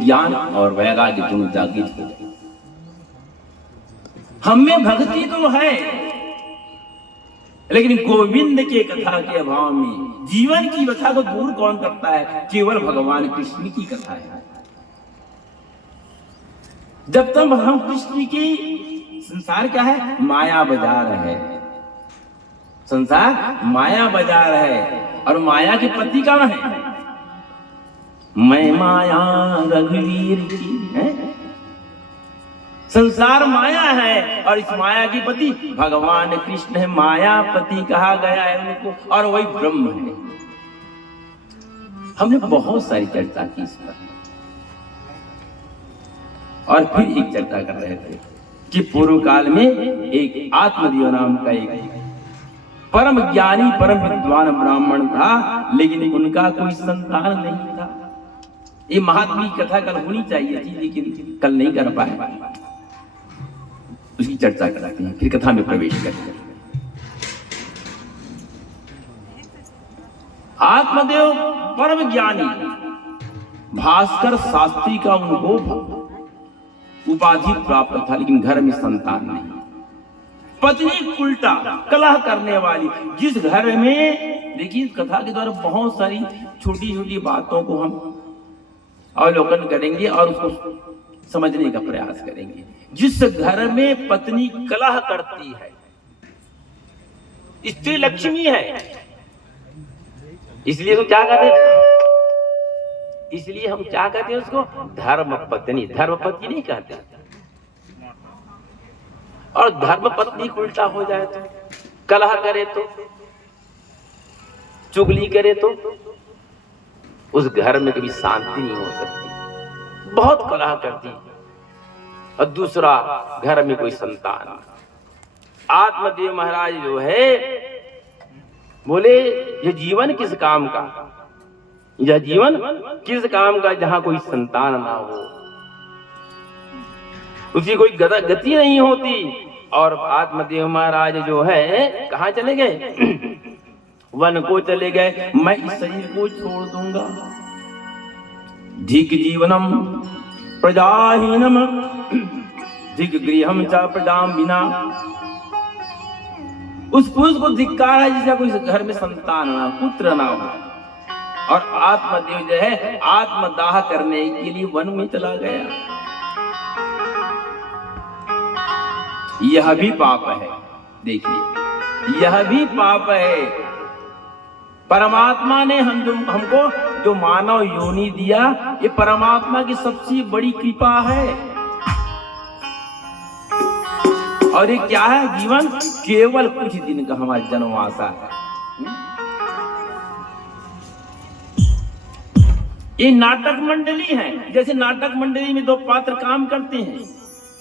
ज्ञान और वैराग्य दोनों जागृत हो जाए। हम में भक्ति तो है, लेकिन गोविंद के कथा के अभाव में जीवन की व्यथा को दूर कौन करता है? केवल भगवान कृष्ण की कथा है। जब तक हम कृष्ण की, संसार क्या है? माया बाजार है। संसार माया बाजार है, और माया के पति कौन है? मैं माया रघुवीर की है। संसार माया है, और इस माया की पति भगवान कृष्ण है। मायापति कहा गया है उनको, और वही ब्रह्म है। हमने बहुत सारी चर्चा की इस पर, और फिर एक चर्चा कर रहे थे कि पूर्व काल में एक आत्मदेव नाम का एक परम ज्ञानी परम विद्वान ब्राह्मण था, लेकिन उनका कोई संतान नहीं था। ये महात्मा की कथा कल होनी चाहिए थी, लेकिन कल नहीं कर पाए। उसकी चर्चा करते हैं, फिर कथा में प्रवेश करते हैं। आत्मदेव परम ज्ञानी, भास्कर शास्त्री का उनको उपाधि प्राप्त था, लेकिन घर में संतान नहीं। पत्नी उल्टा कलह करने वाली, जिस घर में, देखिए कथा के द्वारा बहुत सारी छोटी छोटी बातों को हम अवलोकन करेंगे और उसको समझने का प्रयास करेंगे। जिस घर में पत्नी कलह करती है, स्त्री लक्ष्मी है, इसलिए तो क्या कहते हैं, इसलिए हम क्या कहते हैं उसको? धर्म पत्नी। धर्म पत्नी नहीं कहते। और धर्म पत्नी उल्टा हो जाए तो, कलह करे तो, चुगली करे तो, उस घर में कभी शांति नहीं हो सकती। बहुत कलह करती, और दूसरा घर में कोई संतान। आत्मदेव महाराज जो है बोले, यह जीवन किस काम का? यह जीवन किस काम का जहां कोई संतान ना हो, उसकी कोई गति नहीं होती। और आत्मदेव महाराज जो है कहां चले गए? वन को चले गए। मैं इस शरीर को छोड़ दूंगा। धिक जीवनम प्रजाहीनम धिक गृहम च प्रजाम बिना। उस पुरुष को धिक्कार है जिसका कोई घर में संतान ना, पुत्र ना हो। और आत्मदेव जो है आत्मदाह करने के लिए वन में चला गया। यह भी पाप है। देखिए, यह भी पाप है। परमात्मा ने हमको जो मानव योनि दिया, ये परमात्मा की सबसे बड़ी कृपा है। और ये क्या है? जीवन केवल कुछ दिन का हमारा जन्मवासा है। ये नाटक मंडली है। जैसे नाटक मंडली में दो पात्र काम करते हैं,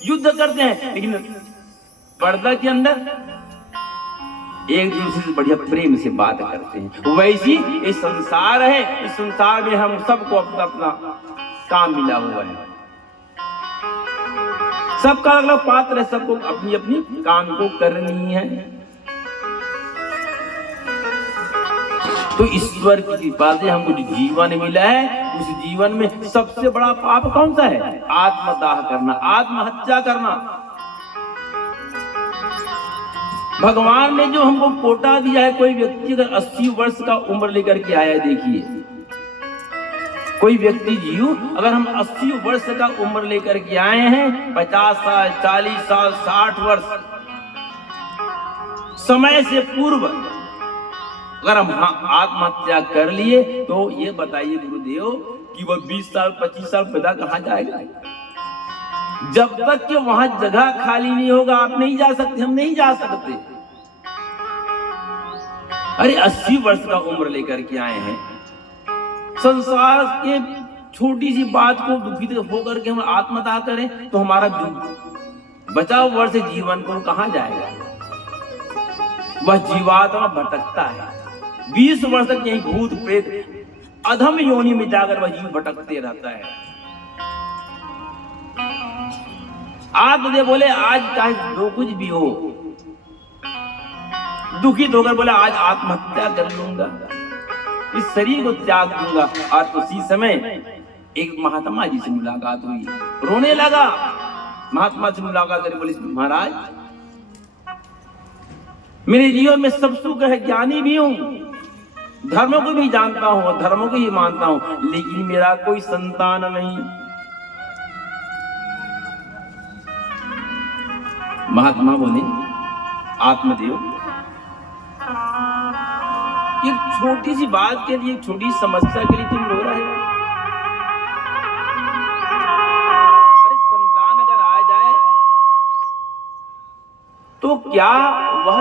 युद्ध करते हैं, लेकिन पर्दा के अंदर एक दूसरे से बढ़िया प्रेम से बात करते हैं। वैसी ये संसार है। इस संसार में हम सबको अपना अपना काम मिला हुआ है। सबका अलग अलग पात्र है, सबको अपनी अपनी काम को करनी है। तो ईश्वर की कृपा से हमको जो जीवन मिला है, उस जीवन में सबसे बड़ा पाप कौन सा है? आत्मदाह करना, आत्महत्या करना। भगवान ने जो हमको कोटा दिया है, कोई व्यक्ति अगर 80 वर्ष का उम्र लेकर के आया है, देखिए कोई व्यक्ति जीव, अगर हम 80 वर्ष का उम्र लेकर के आए हैं, 50 साल 40 साल 60 वर्ष समय से पूर्व अगर हम आत्महत्या कर लिए, तो ये बताइए गुरुदेव कि वह 20 साल 25 साल पैदा कहां जाएगा? जब तक कि वहां जगह खाली नहीं होगा, आप नहीं जा सकते, हम नहीं जा सकते। अरे 80 वर्ष का उम्र लेकर के आए हैं, संसार के छोटी सी बात को दुखित होकर के हम आत्मदाह करें, तो हमारा बचा हुआ वर्ष जीवन को कहां जाएगा? वह जीवात्मा भटकता है। 20 वर्ष तक यही भूत प्रेत अधम योनि में जाकर वह जीव भटकते रहता है। आत्मदेव बोले, आज चाहे जो कुछ भी हो, दुखित होकर बोला आज आत्महत्या कर लूंगा, इस शरीर को त्याग दूंगा। और उसी समय एक महात्मा जी से मुलाकात हुई, रोने लगा। महात्मा से मुलाकात करके बोले, महाराज मेरे जीवन में सब सुख है, ज्ञानी भी हूं, धर्म को भी जानता हूं और धर्म को ही मानता हूं, लेकिन मेरा कोई संतान नहीं। महात्मा बोले, आत्मदेव एक छोटी सी बात के लिए, छोटी समस्या के लिए तुम रो रहे हो? अरे संतान अगर आ जाए तो क्या वह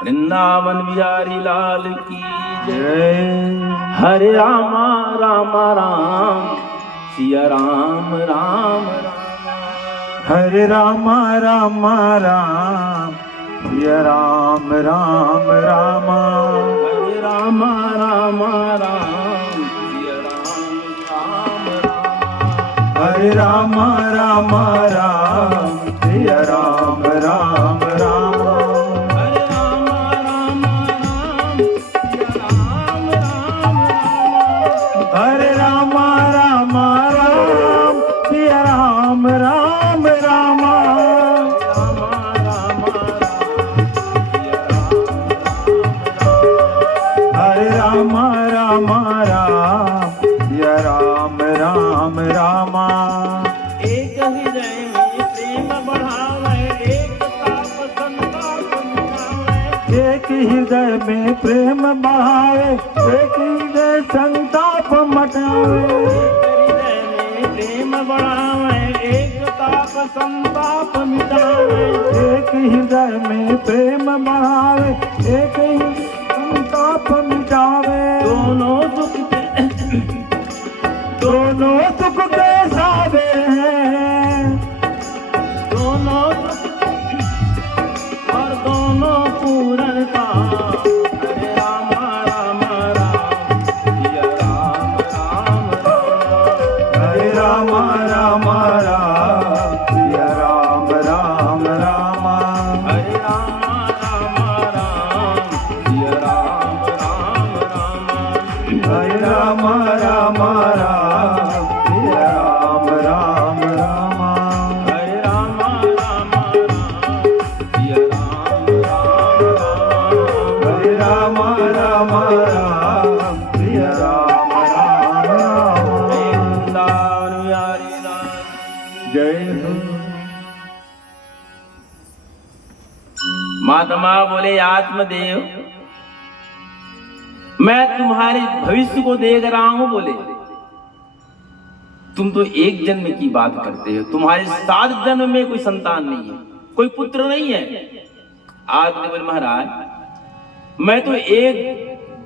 वृंदावन बिहारी लाल की जय। हरे रामा राम राम सिया राम राम राम। हरे रामा राम राम सिया राम राम राम। हरे रामा राम राम सिया राम राम राम। हरे रामा राम राम सिया राम राम राम। हरे रामा राम राम सिया राम राम राम। हरे रामा राम राम सिया राम राम राम। एक हृदय में प्रेम बढ़ावे, एक ताप संताप मिटावे। एक हृदय में प्रेम बढ़ावे, एक हृदय संताप मटावे। प्रेम बढ़ावे, एक ताप संताप मिटावे। एक हृदय में प्रेम बढ़ावे, एक ही संताप मिटावे। दोनों सुख के सावे हैं, दोनों और दोनों पूरनता। हरे राम राम राम सिया राम राम राम। हरे राम राम राम सिया राम राम राम। हरे राम राम राम सिया राम राम राम। हरे राम राम राम सिया राम राम राम। हरे राम राम राम सिया राम राम राम। हरे राम राम राम सिया राम राम राम। वृंदावन बिहारी लाल। जय हो। महात्मा बोले, आत्मदेव मैं तुम्हारे भविष्य को देख रहा हूं। बोले, तुम तो एक जन्म की बात करते हो, तुम्हारे 7 जन्म में कोई संतान नहीं है, कोई पुत्र नहीं है। आत्मदेव बोले, महाराज मैं तो एक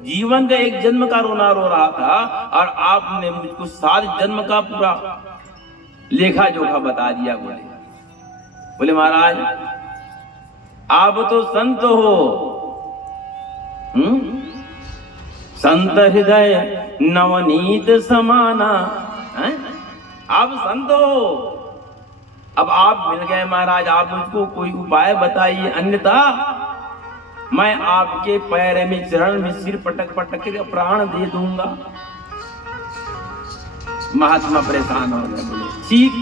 जीवन का एक जन्म का रोना रो रहा था और आपने मुझको 7 जन्म का पूरा लेखा जोखा बता दिया। बोले महाराज आप तो संत हो, संत हृदय नवनीत समाना। आप संत हो, अब आप मिल गए महाराज, आप मुझको कोई उपाय बताइए, अन्यथा मैं आपके पैर में, चरण में सिर पटक पटक के प्राण दे दूंगा। महात्मा परेशान हो गए, बोले ठीक,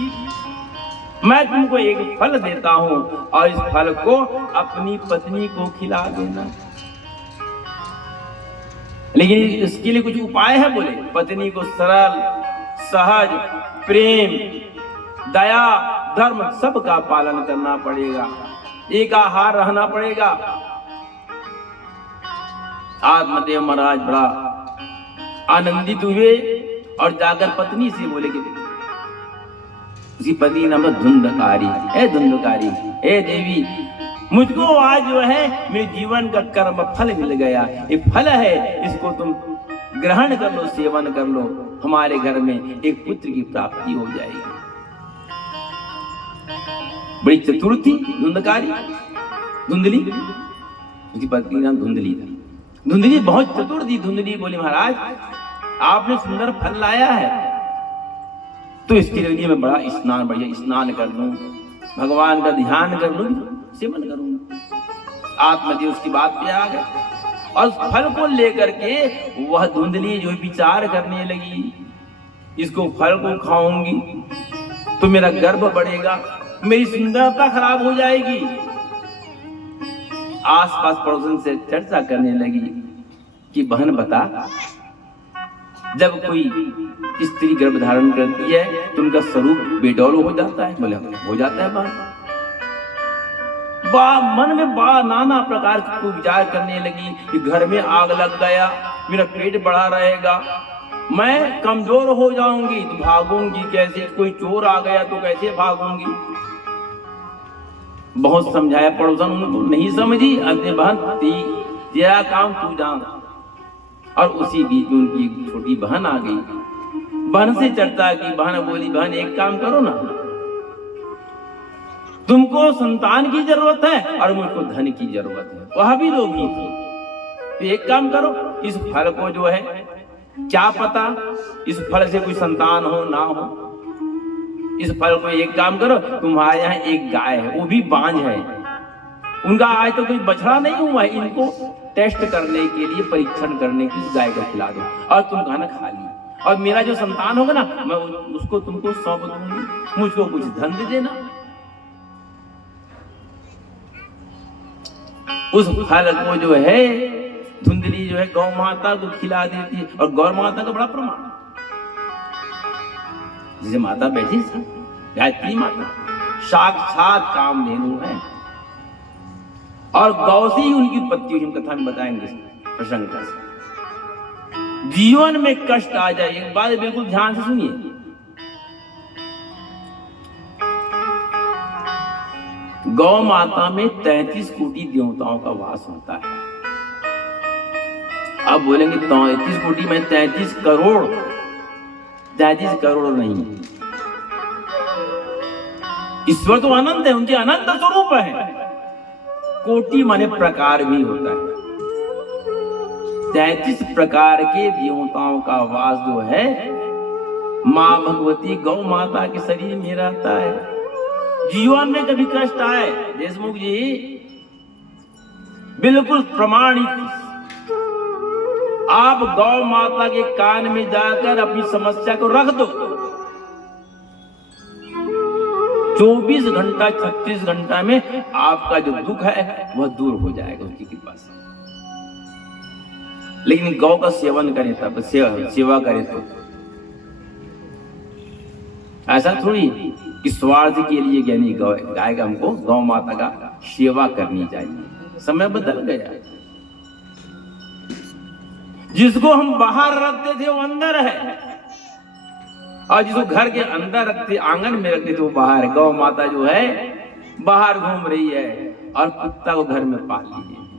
मैं तुमको एक फल देता हूं और इस फल को अपनी पत्नी को खिला देना, लेकिन इसके लिए कुछ उपाय है। बोले पत्नी को सरल, सहज, प्रेम, दया, धर्म सबका पालन करना पड़ेगा, एक आहार रहना पड़ेगा। आत्मदेव महाराज बड़ा आनंदित हुए और जाकर पत्नी से बोले कि उसकी पत्नी नाम है धुंधकारी। ए धुंधकारी, ए देवी, मुझको आज जो है मेरे जीवन का कर्म फल मिल गया, ये फल है, इसको तुम ग्रहण कर लो, सेवन कर लो, हमारे घर में एक पुत्र की प्राप्ति हो जाएगी। बड़ी चतुर थी धुंधकारी, धुंधली, उसकी पत्नी नाम धुंधली था। धुंधली बहुत चतुर थी। धुंधली बोली महाराज आपने सुंदर फल लाया है, तो इसके लिए मैं बड़ा स्नान, बढ़िया स्नान कर लूं, भगवान का ध्यान कर लूं, सेवन करूं। आत्मदेव उसकी बात पे आ गए। और उस फल को लेकर के वह धुंधली जो विचार करने लगी, इसको फल को खाऊंगी तो मेरा गर्भ बढ़ेगा, मेरी सुंदरता खराब हो जाएगी। आसपास पड़ोसन से चर्चा करने लगी कि बहन बता, जब कोई स्त्री गर्भ धारण करती है तो उनका स्वरूप बेडौल हो जाता है? बोले हो जाता है बहन। मन में नाना प्रकार को विचार करने लगी कि घर में आग लग गया, मेरा पेट बढ़ा रहेगा, मैं कमजोर हो जाऊंगी तो भागूंगी कैसे, कोई चोर आ गया तो कैसे भागूंगी। बहुत समझाया पड़ोसन, उनको नहीं समझी। अंत बहन तेरा काम तू जान। और उसी बीच में उनकी छोटी बहन आ गई, बहन से चर्चा की। बहन बोली, बहन एक काम करो ना, तुमको संतान की जरूरत है और मुझको धन की जरूरत है, वह भी लोभी थी, तो एक काम करो, इस फल को जो है, क्या पता इस फल से कोई संतान हो ना हो, इस फल को एक काम करो, तुम्हारे यहाँ एक गाय है, वो भी बांझ है, उनका आज तो कोई बछड़ा नहीं हुआ है, इनको टेस्ट करने के लिए, परीक्षण करने के लिए गाय को खिला दो और तुम खाना खा ली, और मेरा जो संतान होगा ना, मैं उसको तुमको सौंप दूंगी, मुझको कुछ धन दे देना। उस फल को जो है धुंधली जो है गौ माता को खिला देती है, और गौ माता का बड़ा प्रमाण, जिसे माता बैठी गायत्री माता साक्षात कामधेनु है, और गौ से ही उनकी उत्पत्ति हुई। हम कथा में बताएंगे प्रसंग से। जीवन में कष्ट आ जाए, एक बात बिल्कुल ध्यान से सुनिए, गौ माता में 33 कोटि देवताओं का वास होता है। अब बोलेंगे 33 कोटि में 33 करोड़, 33 करोड़ नहीं, ईश्वर तो अनंत है, उनके अनंत स्वरूप है। कोटि माने प्रकार भी होता है, 33 प्रकार के देवताओं का वास जो है मां भगवती गौ माता के शरीर में रहता है। जीवन में कभी कष्ट आए देशमुख जी, बिल्कुल प्रमाणिक, आप गौ माता के कान में जाकर अपनी समस्या को रख दो, 24 घंटा 36 घंटा में आपका जो दुख है वह दूर हो जाएगा उसकी कृपा से। लेकिन गौ का सेवन करें तब, सेवा करें तो, ऐसा थोड़ी कि स्वार्थ के लिए ज्ञानी गाय का हमको गौ माता का सेवा करनी चाहिए। समय बदल गया, जिसको हम बाहर रखते थे वो अंदर है, और जिसको घर के अंदर रखते, आंगन में रखते थे वो बाहर है। गौ माता जो है बाहर घूम रही है और कुत्ता को घर में पाल ली है।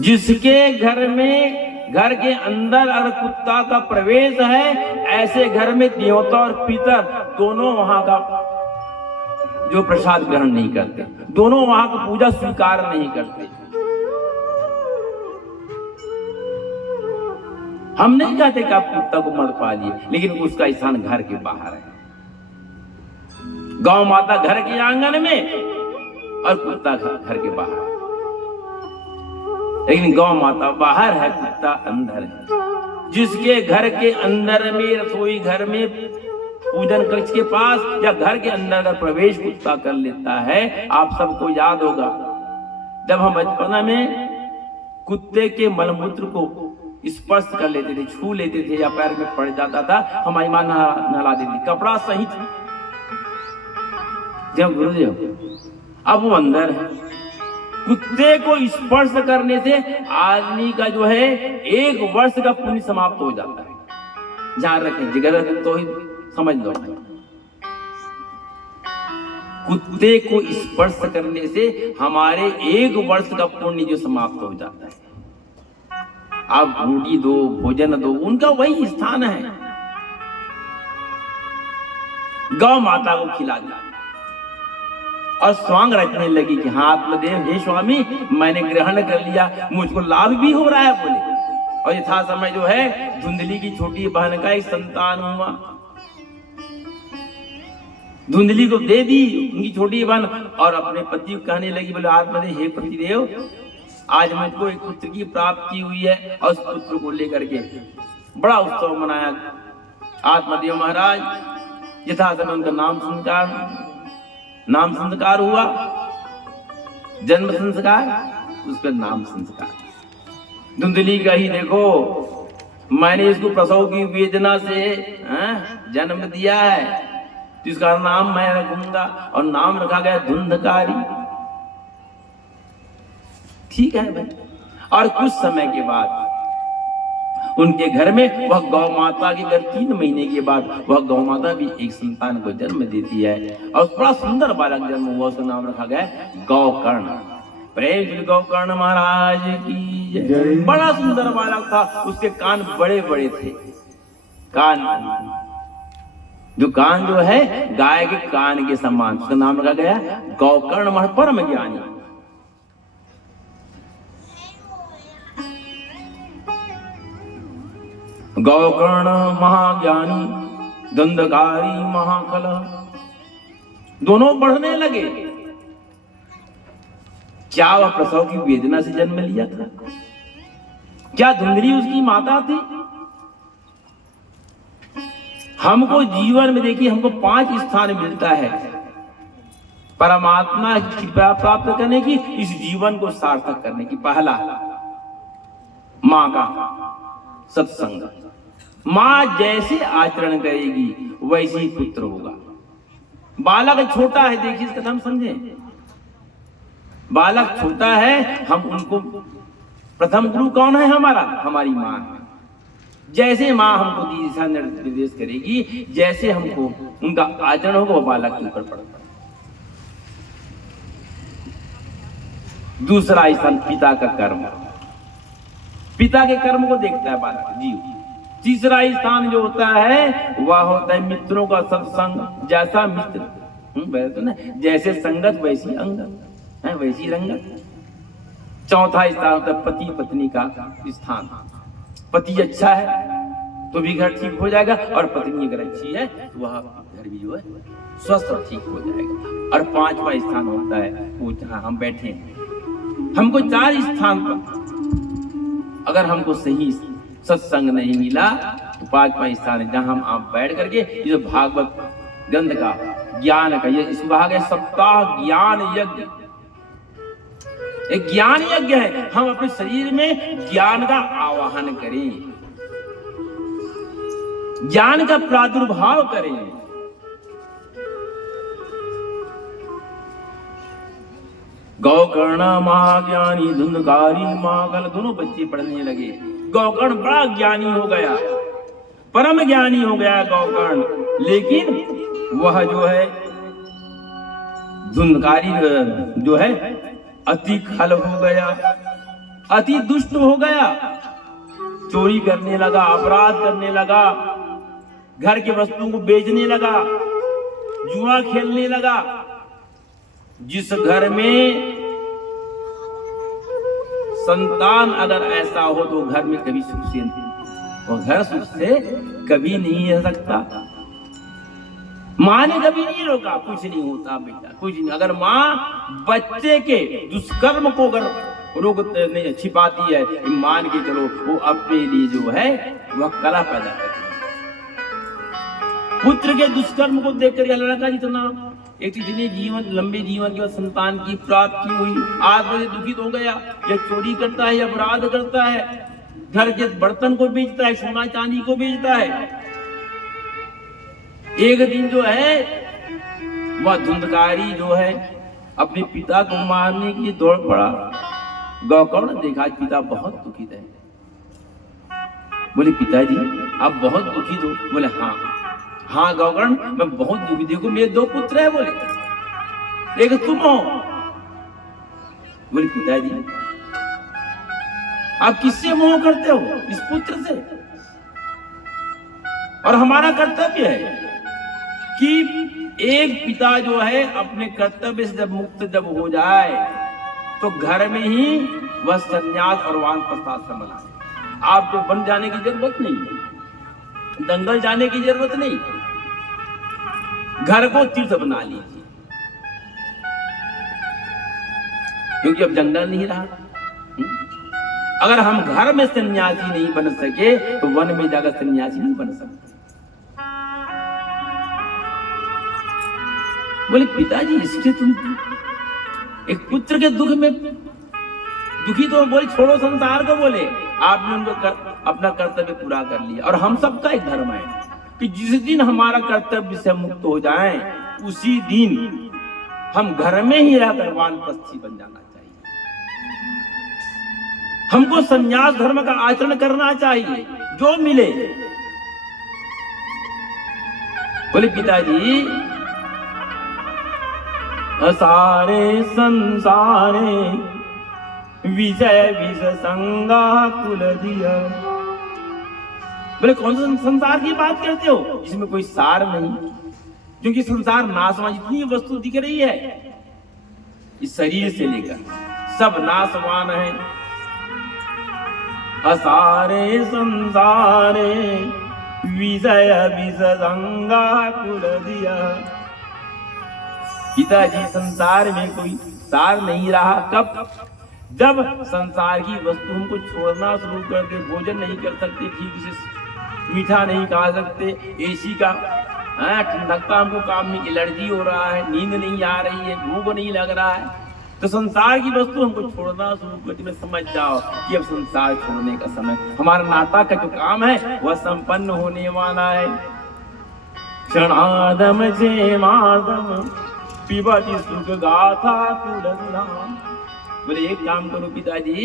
जिसके घर में, घर के अंदर अगर कुत्ता का प्रवेश है, ऐसे घर में देवता और पितर दोनों वहां का जो प्रसाद ग्रहण नहीं करते, दोनों वहां का पूजा स्वीकार नहीं करते। हम नहीं कहते कि आप कुत्ता को मत पालिए, लेकिन उसका स्थान घर के बाहर है। गौ माता घर के आंगन में और कुत्ता घर के बाहर, लेकिन गौ माता बाहर है, कुत्ता अंदर है। जिसके घर के अंदर में, रसोई घर में, पूजन कक्ष के पास या घर के अंदर अगर प्रवेश कुत्ता कर लेता है, आप सबको याद होगा जब हम बचपन में कुत्ते के मलमूत्र को स्पर्श कर लेते थे, छू लेते थे या पैर में पड़ जाता था, हमारी मां नहला देती, कपड़ा सहित। जब गुरुदेव अब वो अंदर है, कुत्ते को स्पर्श करने से आदमी का जो है 1 वर्ष का पुण्य समाप्त हो जाता है। जहां रखें जगह तो ही समझ लो भाई, कुत्ते को स्पर्श करने से हमारे 1 वर्ष का पुण्य जो समाप्त हो जाता है। आप रोटी दो, भोजन दो, उनका वही स्थान है। गौ माता को खिला दिया और स्वांग रचने लगी कि हाँ आत्मदेव, हे स्वामी, मैंने ग्रहण कर लिया, मुझको लाभ भी हो रहा है बोले। और यथा समय जो है धुंधली की छोटी बहन का एक संतान हुआ, धुंधली को दे दी उनकी छोटी बहन, और अपने पति को कहने लगी, बोले आत्मदेव, हे पतिदेव, आज मुझको एक पुत्र की प्राप्ति हुई है। और उस पुत्र को लेकर के बड़ा उत्सव मनाया। आत्मदेव महाराज यथासमय उनका नाम संस्कार हुआ, जन्म संस्कार, उसका नाम संस्कार। धुंधली का ही देखो, मैंने इसको प्रसव की वेदना से जन्म दिया है, तो इसका नाम मैं रखूंगा। और नाम रखा गया धुंधकारी। ठीक है भाई। और कुछ समय के बाद उनके घर में वह गौ माता के घर 3 महीने के बाद वह गौ माता भी एक संतान को जन्म देती है। और बड़ा सुंदर बालक जन्म हुआ, उसका नाम रखा गया गौकर्ण। प्रेम गौकर्ण महाराज की जय। बड़ा सुंदर बालक था, उसके कान बड़े बड़े थे। कान जो है गाय के कान के समान, उसका नाम रखा गया गौकर्ण महाराज, परम ज्ञानी। गौकर्ण महाज्ञानी, धुंधकारी महाकल, दोनों बढ़ने लगे। क्या वह प्रसव की वेदना से जन्म लिया था? क्या धुंधली उसकी माता थी? हमको जीवन में देखिए, हमको 5 स्थान मिलता है परमात्मा की कृपा प्राप्त करने की, इस जीवन को सार्थक करने की। पहला, मां का सत्संग। मां जैसे आचरण करेगी वैसे ही पुत्र होगा। बालक छोटा है, देखिए इसका हम समझें। बालक छोटा है, हम उनको प्रथम गुरु कौन है? हमारा, हमारी मां है। जैसे मां हमको दिशा निर्देश करेगी, जैसे हमको उनका आचरण होगा, वो बालक के ऊपर पड़ता है। दूसरा स्थान, पिता का कर्म। पिता के कर्म को देखता है बालक जीव। तीसरा स्थान जो होता है वह होता है मित्रों का सत्संग। जैसा मित्र तो ना, जैसे संगत वैसी अंगत है, वैसी रंगत। चौथा स्थान होता है पति पत्नी का स्थान। पति अच्छा है तो भी घर ठीक हो जाएगा, और पत्नी अगर अच्छी है तो वह घर भी जो है स्वस्थ और ठीक हो जाएगा। और 5वां स्थान होता है वो जहां हम बैठे हैं। हमको 4 स्थान पर अगर हमको सही सत्संग नहीं मिला तो 5वां स्थान है जहां हम आप बैठ करके ये भागवत ग्रंथ का ज्ञान का, ये इसको कहा गया सप्ताह ज्ञान यज्ञ। एक ज्ञान यज्ञ है, हम अपने शरीर में ज्ञान का आवाहन करें, ज्ञान का प्रादुर्भाव करें। गौकर्ण महाज्ञानी, धुंधकारी महाकल, दोनों बच्चे पढ़ने लगे। गौकर्ण बड़ा ज्ञानी हो गया, परम ज्ञानी हो गया गौकर्ण। लेकिन वह जो है धुंधकारी जो है अति खल हो गया, अति दुष्ट हो गया। चोरी करने लगा, अपराध करने लगा, घर के वस्तुओं को बेचने लगा, जुआ खेलने लगा। जिस घर में संतान अगर ऐसा हो तो घर में कभी सुख से वो घर सुख से कभी नहीं रह सकता। मां ने कभी नहीं रोका, कुछ नहीं होता बेटा, कुछ नहीं। अगर मां बच्चे के दुष्कर्म को अगर रोक नहीं छिपाती है, मान के चलो वो अपने लिए जो है वह कला पैदा करती है। पुत्र के दुष्कर्म को देखकर यह लड़का जितना एक इतने जीवन लंबे जीवन के बाद संतान की प्राप्ति हुई, आज मुझे दुखित हो गया। यह चोरी करता है, अपराध करता है, घर के बर्तन को बेचता है, सोना चांदी को बेचता है। एक दिन जो है वह धुंधकारी जो है अपने पिता को मारने के लिए दौड़ पड़ा। गौकर्ण देखा पिता बहुत दुखित है। बोले पिताजी आप बहुत दुखित हो? बोले हाँ। हाँ गौकर्ण मैं बहुत दुखी, देखो मेरे 2 पुत्र है। बोले एक तुम हो। बोले पिताजी आप किससे मोह करते हो? इस पुत्र से। और हमारा कर्तव्य है कि एक पिता जो है अपने कर्तव्य से जब मुक्त जब हो जाए तो घर में ही वह संन्यास और वानप्रस्थाश्रम संभाले। आपको बन जाने की जरूरत नहीं, दंगल जाने की जरूरत नहीं, घर को तीर्थ बना लीजिए। क्योंकि अब जंगल नहीं रहा। अगर हम घर में सन्यासी नहीं बन सके तो वन में जाकर सन्यासी नहीं बन सकते। बोले पिताजी इसके तुम एक पुत्र के दुख में दुखी, तो बोले छोड़ो संसार को। बोले आपने उनको अपना कर्तव्य पूरा कर लिया, और हम सबका एक धर्म है कि जिस दिन हमारा कर्तव्य से मुक्त हो जाए उसी दिन हम घर में ही रहकर वानप्रस्थी बन जाना चाहिए। हमको संन्यास धर्म का आचरण करना चाहिए जो मिले। बोले पिताजी असारे संसारे विजय विष संगा कुल दिया। बोले कौन सा संसार की बात करते हो, इसमें कोई सार नहीं, क्योंकि संसार नाशवान जितनी वस्तु दिख रही है इस शरीर से लेकर सब नाशवान है। असारे संसारे विजय विष संगा कुल दिया। पिताजी संसार में कोई सार नहीं रहा। कब? जब संसार की वस्तु हमको छोड़ना शुरू कर दे, भोजन नहीं कर सकते ठीक से, मीठा नहीं खा सकते, एसी का ठंडकता हमको काम में, एलर्जी हो रहा है, नींद नहीं आ रही है, भूख नहीं लग रहा है, तो संसार की वस्तु हमको छोड़ना शुरू कर दे। समझ जाओ कि अब संसार छोड़ने का समय, हमारा नाता का जो काम है वह संपन्न होने वाला है। क्षणादम जे मादम पिबति सुख गाथा कुलधाम। बोले एक काम करो पिताजी,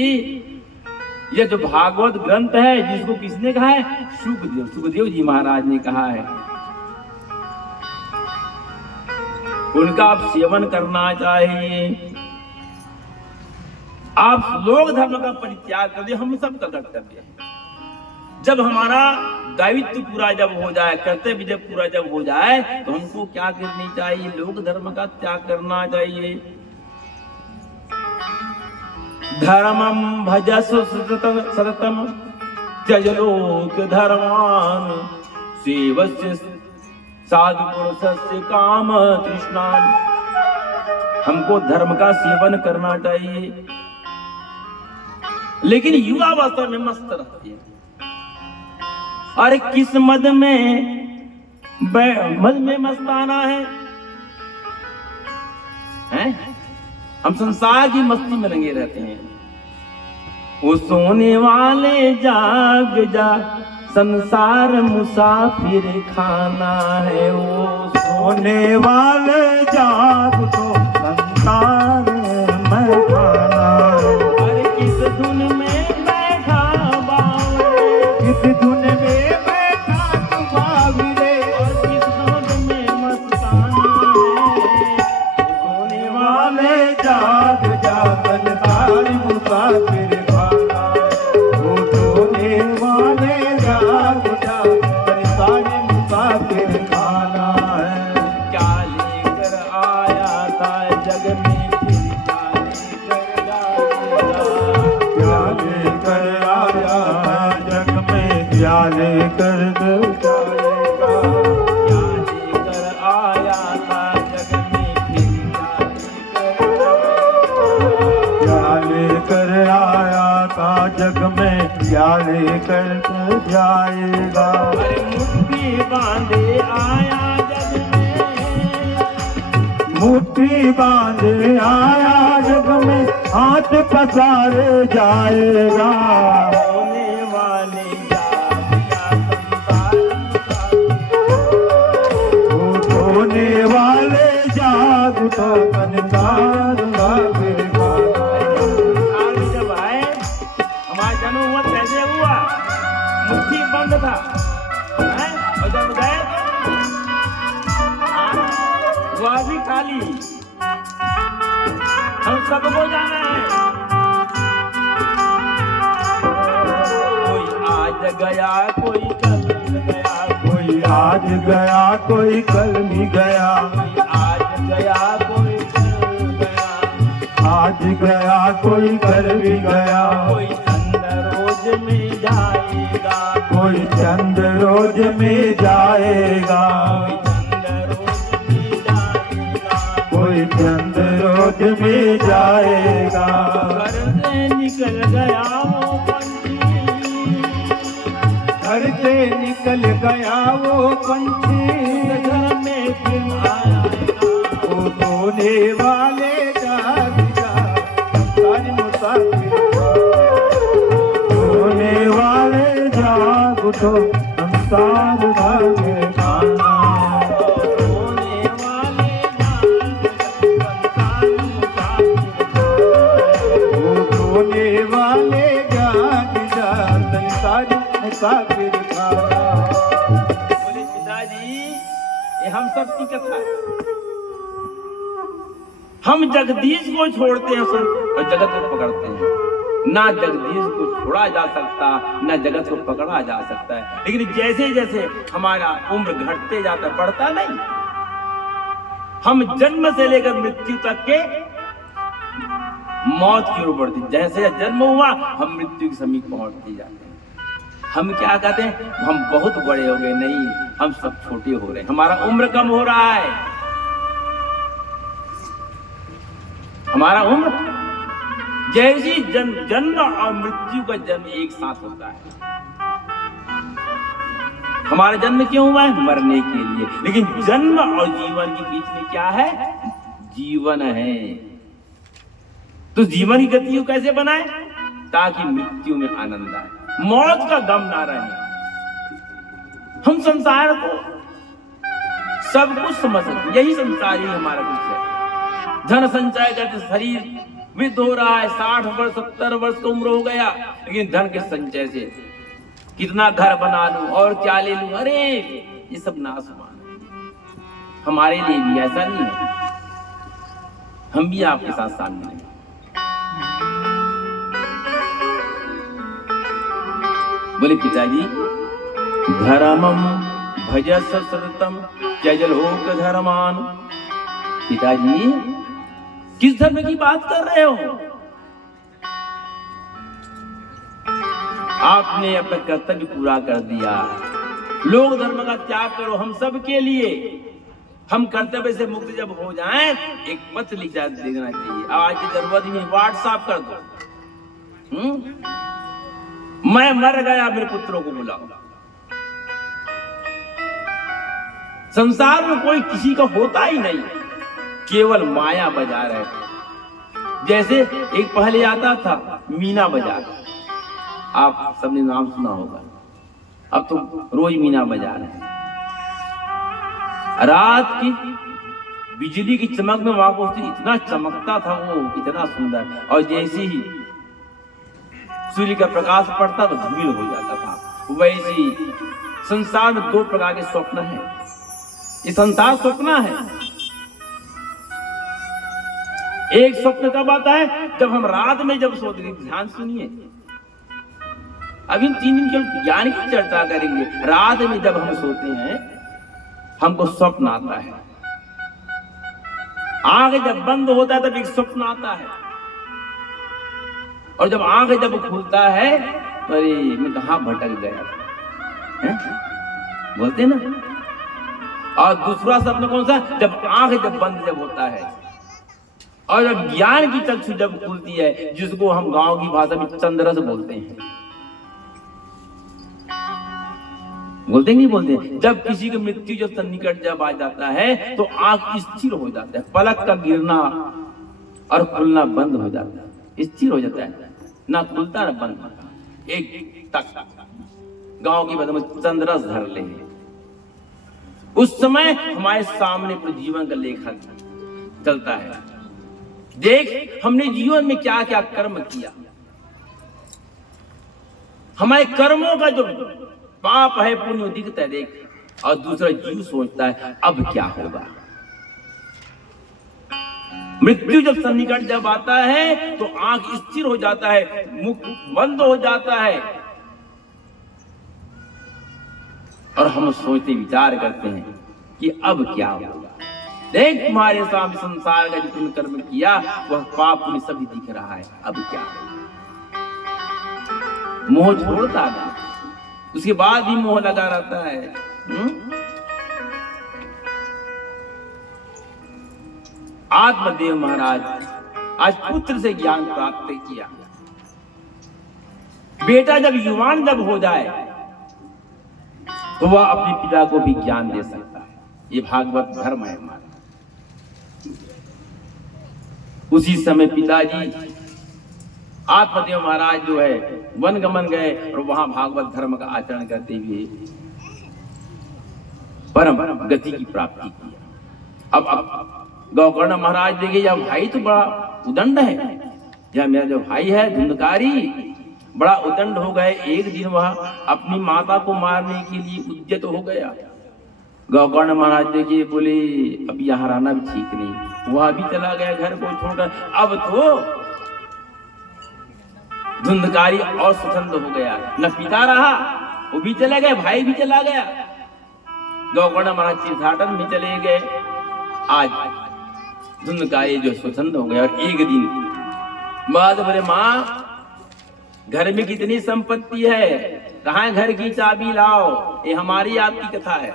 ये जो भागवत ग्रंथ है जिसको किसने कहा है? सुखदेव जी महाराज ने कहा है। उनका आप सेवन करना चाहिए। आप लोक धर्म का परित्याग कर दिए, हम सबका कर्तव्य है। जब हमारा दायित्व पूरा जब हो जाए, कर्तव्य जब पूरा जब हो जाए, तो हमको क्या करनी चाहिए? लोक धर्म का त्याग करना चाहिए। धर्मम भजसु सततम त्यज लोक धर्मान सेवस्य साधु पुरुषस्य काम तृष्णान। हमको धर्म का सेवन करना चाहिए, लेकिन युवावस्था में मस्त रहती है। अरे किस मद में मस्ताना है? हम संसार की मस्ती में लगे रहते हैं। वो सोने वाले जाग जा, संसार मुसाफिर खाना है। वो सोने वाले जाग तो संसार में खाना है। अरे किस धुन में बैठा बावरे, किस धुन में बैठा तू बावरे, और किस धुन में मस्ताना है। सोने वाले जाग जा, संसार मुसाफिर खाना है। वो सोने वाले जाग जा, संसार मुसाफिर खाना है। क्या लेकर आया था जग में, फिर क्या लेकर आएगा? क्या लेकर आया जग में, क्या लेकर जाएगा? क्या लेकर आया था जग में, फिर क्या लेकर आया था जग में, क्या लेकर जाएगा? अरे मुट्ठी बांधे आया जग में, मुट्ठी बांधे आया जग में, हाथ पसारे जाएगा। होने वाले जागया संसार होने वाले जाग तो संसार मुसाफिर खाना है। आगे जब आए, हमारा जन्म हुआ कैसे हुआ? मुट्ठी बंद था, और जब गए वह भी खाली। हम सबको जाना है। कोई आज गया, कोई कल गया, कोई आज गया, कोई कल भी गया। कोई आज गया, कोई कल गया। आज गया, कोई कल भी गया। कोई चंद रोज में जाएगा, कोई चंद रोज में जाएगा। कोई चंद रोज में जाएगा। कोई चंद रोज मौज में जाएगा। घर से निकल गया वो पंछी, घर से निकल गया वो पंछी, घर में फिर आएगा। वो सोने वाले जाग जा, संसार मुसाफिर सोने वाले जाग उठो, संसार भागे खाना। सोने वाले संसार मुसाफिर, वो सोने वाले जाग जा, संसार मुसाफिर खाना। बोले पिताजी ये हम सब की कथा है। हम जगदीश को छोड़ते हैं और जगत को पकड़ते हैं। ना जगदीश को छोड़ा जा सकता, ना जगत को पकड़ा जा सकता है। लेकिन जैसे जैसे हमारा उम्र घटते जाता है, बढ़ता नहीं। हम जन्म से लेकर मृत्यु तक के मौत की ओर बढ़ती, जैसे जन्म हुआ हम मृत्यु के समीप पहुंचते जाते हैं। हम क्या कहते हैं, हम बहुत बड़े हो गए, नहीं, हम सब छोटे हो रहे हैं, हमारा उम्र कम हो रहा है। हमारा उम्र जैसी जन्म और मृत्यु का जन्म एक साथ होता है। हमारा जन्म क्यों हुआ है? मरने के लिए। लेकिन जन्म और जीवन के बीच में क्या है? जीवन है। तो जीवन की गति को कैसे बनाए? ताकि मृत्यु में आनंद आए, मौत का गम ना रहे। हम संसार को सब कुछ समझ सकते, यही संसार ही हमारा कुछ है। धन संचय करके शरीर वृद्ध हो रहा है, 60 वर्ष 70 वर्ष की उम्र हो गया, लेकिन धन के संचय से कितना घर बना लूं और क्या ले लूं, अरे ये सब नासमान है। हमारे लिए भी ऐसा नहीं है, हम भी आपके साथ शामिल हैं। बोले पिताजी धर्मम भजस सततम त्यज लोक धर्मान। पिताजी किस धर्म की बात कर रहे हो? आपने अपना कर्तव्य पूरा कर दिया, लोक धर्म का त्याग करो हम सब के लिए। हम कर्तव्य से मुक्त जब हो जाएं, एक पत्र लिख देना चाहिए, आज की जरूरत नहीं, व्हाट्सएप कर दो। मैं मर गया, मेरे पुत्रों को बुलाओ। संसार में कोई किसी का होता ही नहीं, केवल माया बाजार है। जैसे एक पहले आता था मीना बाजार, आप सबने नाम सुना होगा, अब तो रोज मीना बाजार है। रात की बिजली की चमक में वहां पहुंचती, इतना चमकता था वो, इतना सुंदर, और जैसे ही सूर्य का प्रकाश पड़ता तो धूमिल हो जाता था। वैसे ही संसार में दो प्रकार के स्वप्न हैं। ये संसार स्वप्न है। एक स्वप्न कब आता है? जब हम रात में जब सोते हैं। ध्यान सुनिए, अभी 3 दिन केवल ज्ञान की चर्चा करेंगे। रात में जब हम सोते हैं हमको स्वप्न आता है, आंख जब बंद होता है तब एक स्वप्न आता है, और जब आंख जब खुलता है तो अरे मैं कहां भटक गया है? बोलते ना। और दूसरा स्वप्न कौन सा? जब आंख जब बंद जब होता है और जब ज्ञान की चक्षु जब खुलती है, जिसको हम गांव की भाषा में चंद्रस बोलते हैं। बोलते नहीं बोलते? जब किसी की मृत्यु जब सन्निकट जब आ जाता है तो आंख स्थिर हो जाता है, पलक का गिरना और खुलना बंद हो जाता है, स्थिर हो जाता है, ना खुलता ना बंद होता। एक तक गांव की भाषा में चंद्रस धर ले। उस समय हमारे सामने पर जीवन का लेखा चलता है। देख हमने जीवन में क्या क्या कर्म किया, हमारे कर्मों का जो पाप है पुण्य दिखता है देख, और दूसरा जीव सोचता है अब क्या होगा। मृत्यु जब सन्निकट जब आता है तो आंख स्थिर हो जाता है, मुख बंद हो जाता है, और हम सोचते विचार करते हैं कि अब क्या होगा। देख तुम्हारे सामने संसार का जो तुमने कर्म किया वह पाप पुण्य सभी दिख रहा है, अब क्या होगा। मोह छोड़ता है, उसके बाद भी मोह लगा रहता है। आत्मदेव महाराज आज पुत्र से ज्ञान प्राप्त किया। बेटा जब युवान जब हो जाए तो वह अपने पिता को भी ज्ञान दे सकता है। ये भागवत धर्म है हमारा। उसी समय पिताजी आत्मदेव महाराज जो है वन गमन गए और वहां भागवत धर्म का आचरण करते हुए परम गति की प्राप्ति की। अब गौकर्ण महाराज देखे यह भाई तो बड़ा उदंड है, यह मेरा जो भाई है धुंधकारी बड़ा उदंड हो गए। एक दिन वह अपनी माता को मारने के लिए उद्यत हो गया। गौकर्ण महाराज देखिए बोले अब यहाँ रहना भी ठीक नहीं, वह भी चला गया घर को छोड़कर। अब तो धुंधकारी और स्वतंत्र हो गया, न पिता रहा वो भी चला गया, भाई भी चला गया। गौकर्ण महाराज तीर्थाटन में चले गए। आज धुंधकारी जो स्वतंत्र हो गया। और एक दिन बाद बोले माँ घर में कितनी संपत्ति है, कहाँ घर की चाबी लाओ। ये हमारी आपकी कथा है।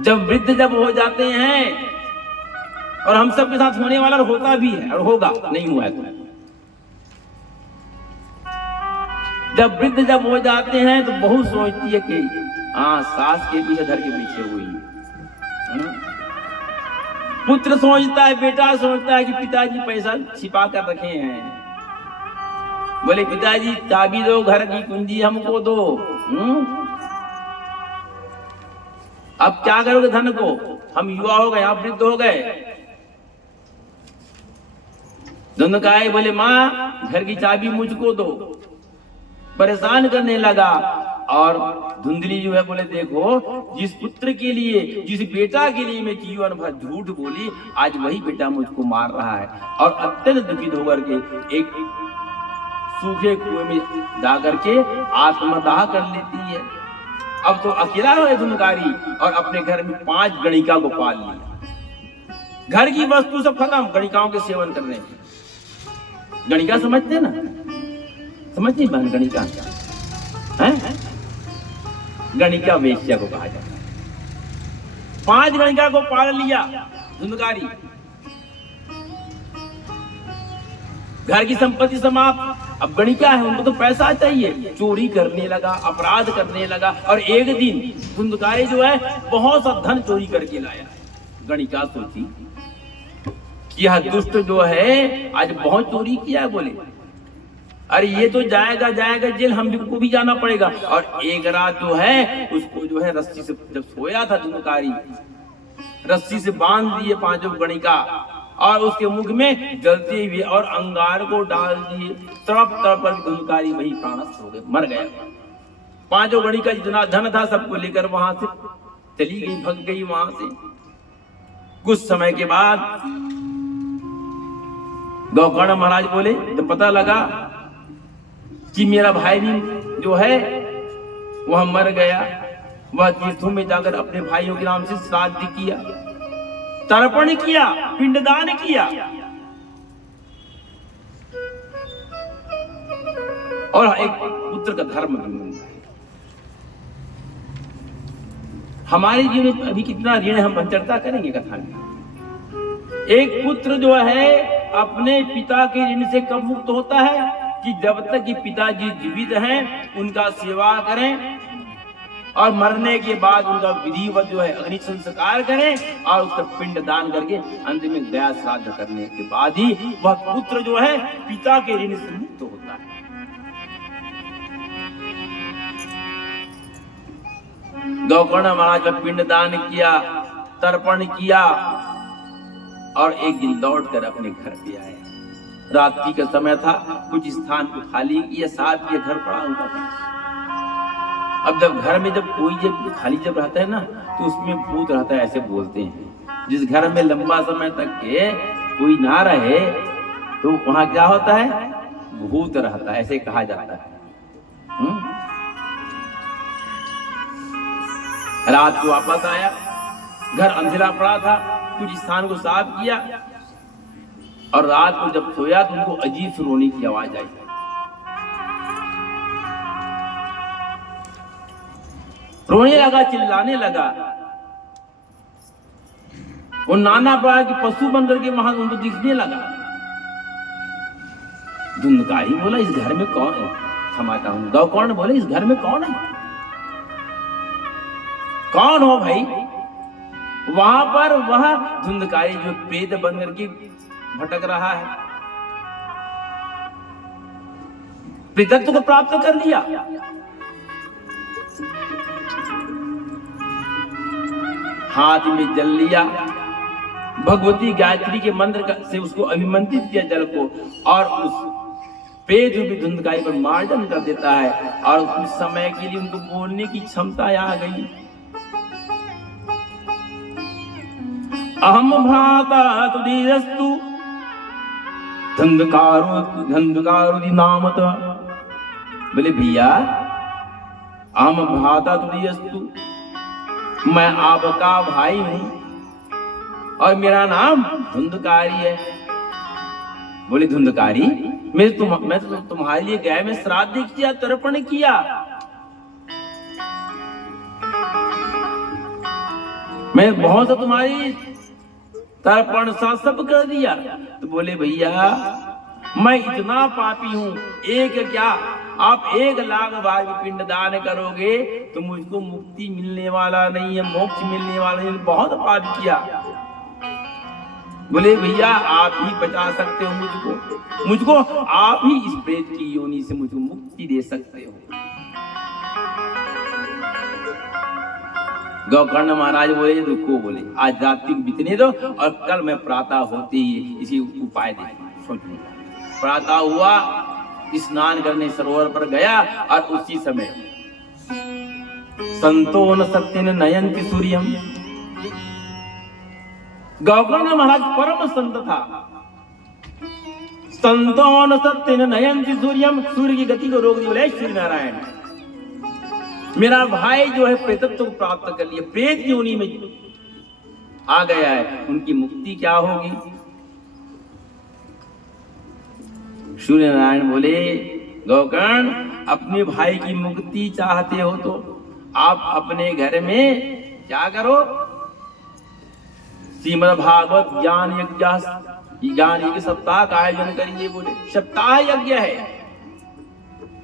जब वृद्ध जब हो जाते हैं और हम सबके साथ होने वाला होता भी है और होगा, नहीं हुआ है तो जब वृद्ध जब हो जाते हैं तो बहुत सोचती है कि हाँ सास के पीछे धर के पीछे हुई। पुत्र सोचता है, बेटा सोचता है कि पिताजी पैसा छिपा कर रखे हैं। बोले पिताजी चाबी दो, घर की कुंजी हमको दो। अब क्या करोगे धन को, हम युवा हो गए, आप वृद्ध हो गए। धुंधकारी बोले माँ घर की चाबी मुझको दो। परेशान करने लगा। और धुंधली जो है बोले देखो जिस पुत्र के लिए जिस बेटा के लिए मैं जीवन भर झूठ बोली, आज वही बेटा मुझको मार रहा है। और अत्यंत दुखित होकर के एक सूखे कुएं में जाकर के आत्मदाह कर लेती है। अब तो अकेला है धुंधकारी और अपने घर में 5 गणिका को पाल लिया। घर की वस्तु सब खत्म, गणिकाओं के सेवन करने। गणिका समझते ना, समझती बहन गणिका है? गणिका वेश्या को कहा जाता है। 5 गणिका को पाल लिया धुंधकारी। घर की संपत्ति समाप्त। अब गणिका है, उनको तो पैसा चाहिए। चोरी करने लगा, अपराध करने लगा। और एक दिन धुंधकारी जो है बहुत सा धन चोरी करके लाया। गणिका सोची कि यह दुष्ट जो है आज बहुत चोरी किया। बोले अरे ये तो जाएगा जाएगा जेल, हमको भी जाना पड़ेगा। और एक रात जो है उसको जो है रस्सी से जब सोया था धुंधकारी, रस्सी से बांध दिए 5 गणिका और उसके मुख में जलते हुए और अंगार को डाल दिए। तड़प तड़प पर धुंधकारी वही प्राणस्थ हो गए, मर गया। 5 गणिका जितना धन था सबको लेकर वहां से चली गई, भग गई वहां से। कुछ समय के बाद गौकर्ण महाराज बोले तो पता लगा कि मेरा भाई भी जो है वह मर गया। वह तीर्थों में जाकर अपने भाइयों के नाम से श्राद्ध किया, तर्पण किया, पिंडदान किया। और एक पुत्र का धर्म भी मिलता है। हमारे जीवन में अभी कितना ऋण हम चर्चा करेंगे कथा में। एक पुत्र जो है अपने पिता के ऋण से कब मुक्त होता है कि जब तक कि पिताजी जीवित हैं उनका सेवा करें और मरने के बाद उनका विधिवत जो है अग्नि संस्कार करें और उसका पिंड दान करके अंत में दया श्राद्ध करने के बाद ही वह पुत्र जो है पिता के ऋण से मुक्त होता है। गौकर्ण महाराज का पिंड दान किया, तर्पण किया और एक दिन लौटकर अपने घर पे आए। रात्रि का समय था, कुछ स्थान को खाली किया, साथ ये घर पड़ा हुआ था। अब जब घर में जब कोई जब खाली जब रहता है ना तो उसमें भूत रहता है, ऐसे बोलते हैं। जिस घर में लंबा समय तक के कोई ना रहे तो वहां क्या होता है, भूत रहता है, ऐसे कहा जाता है। रात को वापस आया, घर अंधेरा पड़ा था, कुछ स्थान को साफ किया और रात को जब सोया तो उनको अजीब सी रोने की आवाज आई। रोने लगा, चिल्लाने लगा। वो नाना प्रकार के पशु बन करके वहां उनको दिखने लगा। धुंधकारी बोला इस घर में कौन है, क्षमाता हूं, गौकर्ण बोले इस घर में कौन है, कौन हो भाई। वहां पर वह धुंधकारी जो प्रेत बन करके भटक रहा है, प्रेतत्व को प्राप्त कर लिया। हाथ में जल लिया, भगवती गायत्री के मंत्र से उसको अभिमंत्रित किया जल को, और उस प्रेत भी धुंधकारी पर मार्जन कर देता है, और कुछ समय के लिए उनको बोलने की क्षमता आ गई। अहम भ्राता तुदीरस्तु धंधकारो नामत। बोले भैया अहम भ्राता तुदीरस्तु, मैं आपका भाई हूं और मेरा नाम धुंधकारी है। बोले धुंधकारी, मैं तो तुम्हारे लिए गया में श्राद्ध किया, तर्पण किया, मैं बहुत सा तुम्हारी तर्पण सा सब कर दिया। तो बोले भैया मैं इतना पापी हूं, एक क्या आप 1,00,000 बार भी पिंडदान करोगे तो मुझको मुक्ति मिलने वाला नहीं है, मोक्ष मिलने वाला नहीं, बहुत पाप किया। बोले भैया आप ही बचा सकते हो मुझको आप ही इस प्रेत की योनि से मुझको मुक्ति दे सकते हो। गौकर्ण महाराज बोले रुको, बोले आज रात्रि बीतने दो और कल मैं प्रातः होते ही इसी उपाय दे सोचूंगा। प्रातः हुआ, स्नान करने सरोवर पर गया, और उसी समय संतो न सत्यन नयंति सूर्यम। गौकर्ण महाराज परम संत था। संतो न सत्यन नयंति सूर्यम, सूर्य की गति को रोक दिया। बोले श्री नारायण, मेरा भाई जो है प्रेतत्व को प्राप्त कर लिया, प्रेत योनि में आ गया है, उनकी मुक्ति क्या होगी। सूर्य नारायण बोले गौकर्ण अपने भाई की मुक्ति चाहते हो तो आप अपने घर में क्या करो, श्रीमद् भागवत ज्ञान यज्ञ सप्ताह का आयोजन करिए। बोले सप्ताह यज्ञ है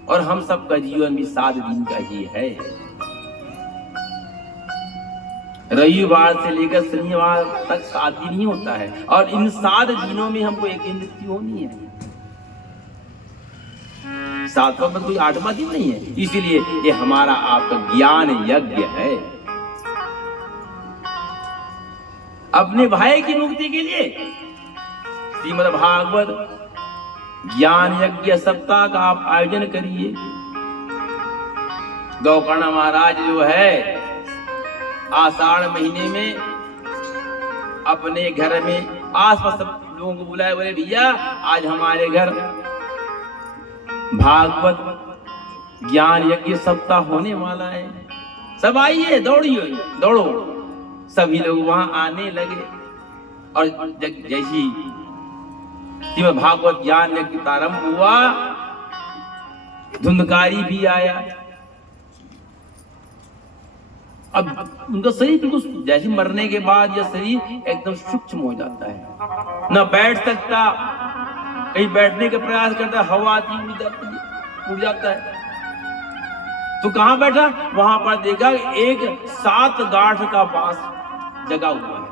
और हम सबका जीवन भी 7 दिन का ही है। रविवार से लेकर शनिवार तक 7 दिन ही होता है, और इन 7 दिनों में हमको एक मृत्यु होनी है। 7वां में कोई 8वां दिन नहीं है, इसीलिए ये हमारा आपका ज्ञान यज्ञ है। अपने भाई की मुक्ति के लिए श्रीमद् भागवत ज्ञान यज्ञ सप्ताह का आप आयोजन करिए। गौकर्ण महाराज जो है आषाढ़ महीने में अपने घर में आसपास लोगों को बुलाए, बोले भैया आज हमारे घर भागवत ज्ञान यज्ञ सप्ताह होने वाला है, सब आइए, दौड़िए, दौड़ो। सभी लोग वहां आने लगे, और जैसी श्रीमद् भागवत ज्ञान यज्ञ प्रारंभ हुआ, धुंधकारी भी आया। अब उनका शरीर बिल्कुल जैसे मरने के बाद यह शरीर एकदम सूक्ष्म हो जाता है, न बैठ सकता, कहीं बैठने का प्रयास करता, हवा आती उड़ जाती है, उड़ जाता है। तो कहां बैठा, वहां पर देखा एक 7 गांठ का बांस जगा हुआ है,